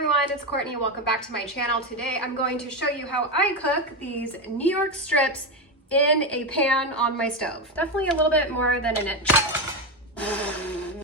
everyone, it's Courtney. Welcome back to my channel. Today I'm going to show you how I cook these New York strips in a pan on my stove. Definitely a little bit more than an inch.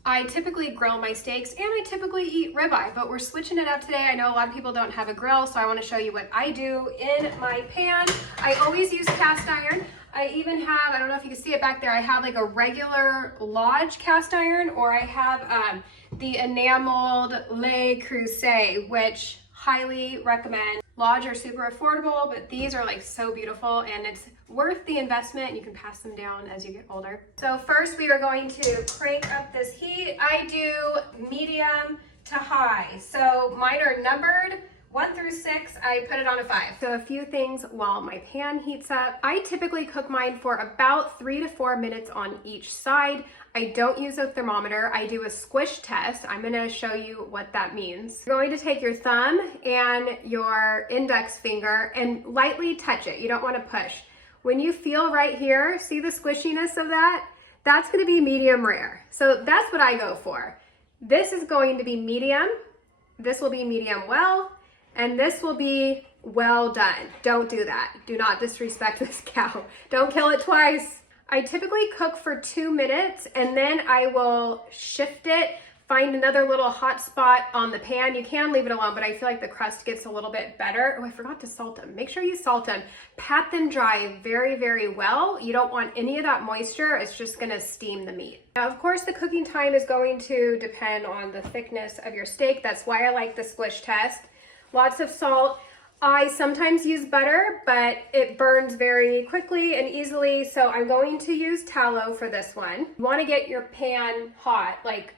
I typically grill my steaks and I typically eat ribeye, but we're switching it up today. I know a lot of people don't have a grill, so I want to show you what I do in my pan. I always use cast iron. I even have, I don't know if you can see it back there, I have like a regular Lodge cast iron, or I have the enameled Le Creuset, which highly recommend. Lodge are super affordable, but these are like so beautiful and it's worth the investment. You can pass them down as you get older. So first we are going to crank up this heat. I do medium to high. So mine are numbered 1 through 6, I put it on a 5. So a few things while my pan heats up. I typically cook mine for about 3 to 4 minutes on each side. I don't use a thermometer. I do a squish test. I'm gonna show you what that means. You're going to take your thumb and your index finger and lightly touch it. You don't wanna push. When you feel right here, see the squishiness of that? That's gonna be medium rare. So that's what I go for. This is going to be medium. This will be medium well. And this will be well done. Don't do that. Do not disrespect this cow. Don't kill it twice. I typically cook for 2 minutes and then I will shift it, find another little hot spot on the pan. You can leave it alone, but I feel like the crust gets a little bit better. Oh, I forgot to salt them. Make sure you salt them. Pat them dry very, very well. You don't want any of that moisture. It's just gonna steam the meat. Now, of course, the cooking time is going to depend on the thickness of your steak. That's why I like the squish test. Lots of salt. I sometimes use butter, but it burns very quickly and easily, so I'm going to use tallow for this one. You want to get your pan hot, like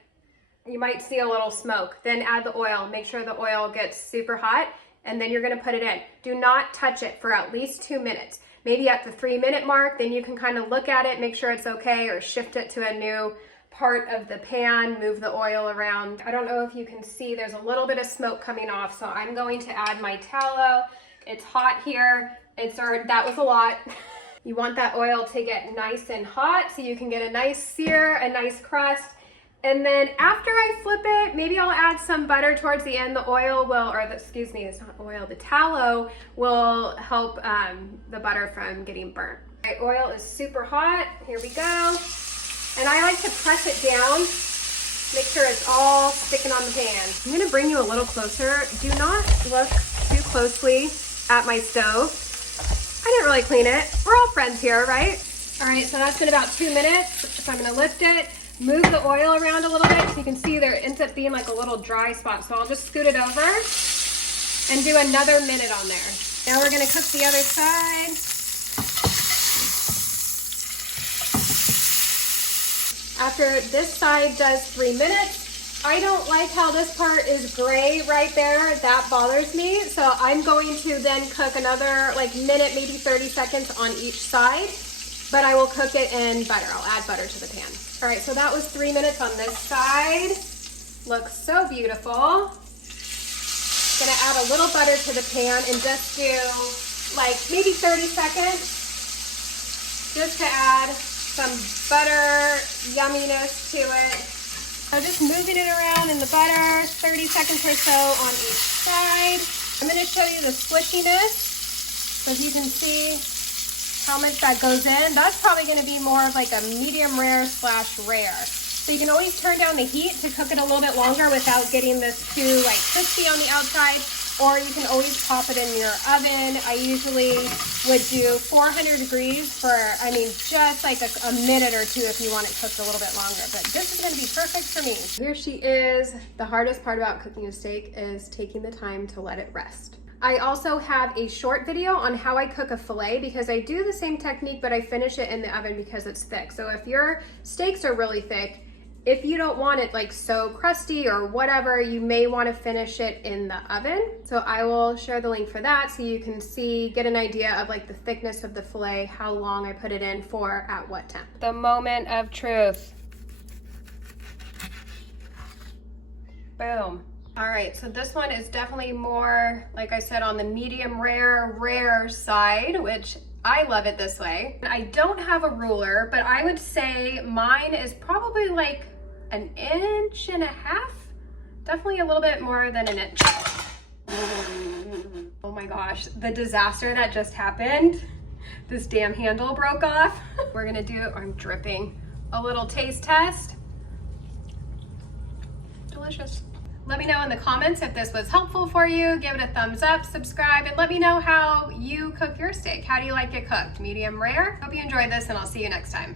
you might see a little smoke. Then add the oil. Make sure the oil gets super hot, and then you're going to put it in. Do not touch it for at least 2 minutes. Maybe at the 3-minute mark, then you can kind of look at it, make sure it's okay, or shift it to a new part of the pan, move the oil around. I don't know if you can see, there's a little bit of smoke coming off, so I'm going to add my tallow. It's hot here. That was a lot. You want that oil to get nice and hot so you can get a nice sear, a nice crust. And then after I flip it, maybe I'll add some butter towards the end. The oil will, excuse me, it's not oil, the tallow will help the butter from getting burnt. All right, oil is super hot. Here we go. And I like to press it down, make sure it's all sticking on the pan. I'm gonna bring you a little closer. Do not look too closely at my stove. I didn't really clean it. We're all friends here, right? All right, so that's been about 2 minutes. So I'm gonna lift it, move the oil around a little bit so you can see there ends up being like a little dry spot. So I'll just scoot it over and do another minute on there. Now we're gonna cook the other side. After this side does 3 minutes, I don't like how this part is gray right there. That bothers me. So I'm going to then cook another like minute, maybe 30 seconds on each side, but I will cook it in butter. I'll add butter to the pan. All right, so that was 3 minutes on this side. Looks so beautiful. Gonna add a little butter to the pan and just do like maybe 30 seconds just to add some butter yumminess to it. So just moving it around in the butter, 30 seconds or so on each side. I'm going to show you the squishiness, so if you can see how much that goes in. That's probably going to be more of like a medium rare / rare. So you can always turn down the heat to cook it a little bit longer without getting this too like crispy on the outside. Or you can always pop it in your oven. I usually would do 400 degrees for, just like a minute or two if you want it cooked a little bit longer. But this is gonna be perfect for me. Here she is. The hardest part about cooking a steak is taking the time to let it rest. I also have a short video on how I cook a filet because I do the same technique, but I finish it in the oven because it's thick. So if your steaks are really thick, if you don't want it like so crusty or whatever, you may want to finish it in the oven. So I will share the link for that so you can see, get an idea of like the thickness of the filet, how long I put it in for, at what temp. The moment of truth. Boom. All right, so this one is definitely more, like I said, on the medium rare side, which I love it this way. I don't have a ruler, but I would say mine is probably like 1.5 inches, definitely a little bit more than 1 inch. Oh my gosh, the disaster that just happened. This damn handle broke off. We're gonna do, I'm dripping, a little taste test. Delicious. Let me know in the comments if this was helpful for you. Give it a thumbs up, subscribe, and let me know how you cook your steak. How do you like it cooked? Medium rare? Hope you enjoyed this, and I'll see you next time.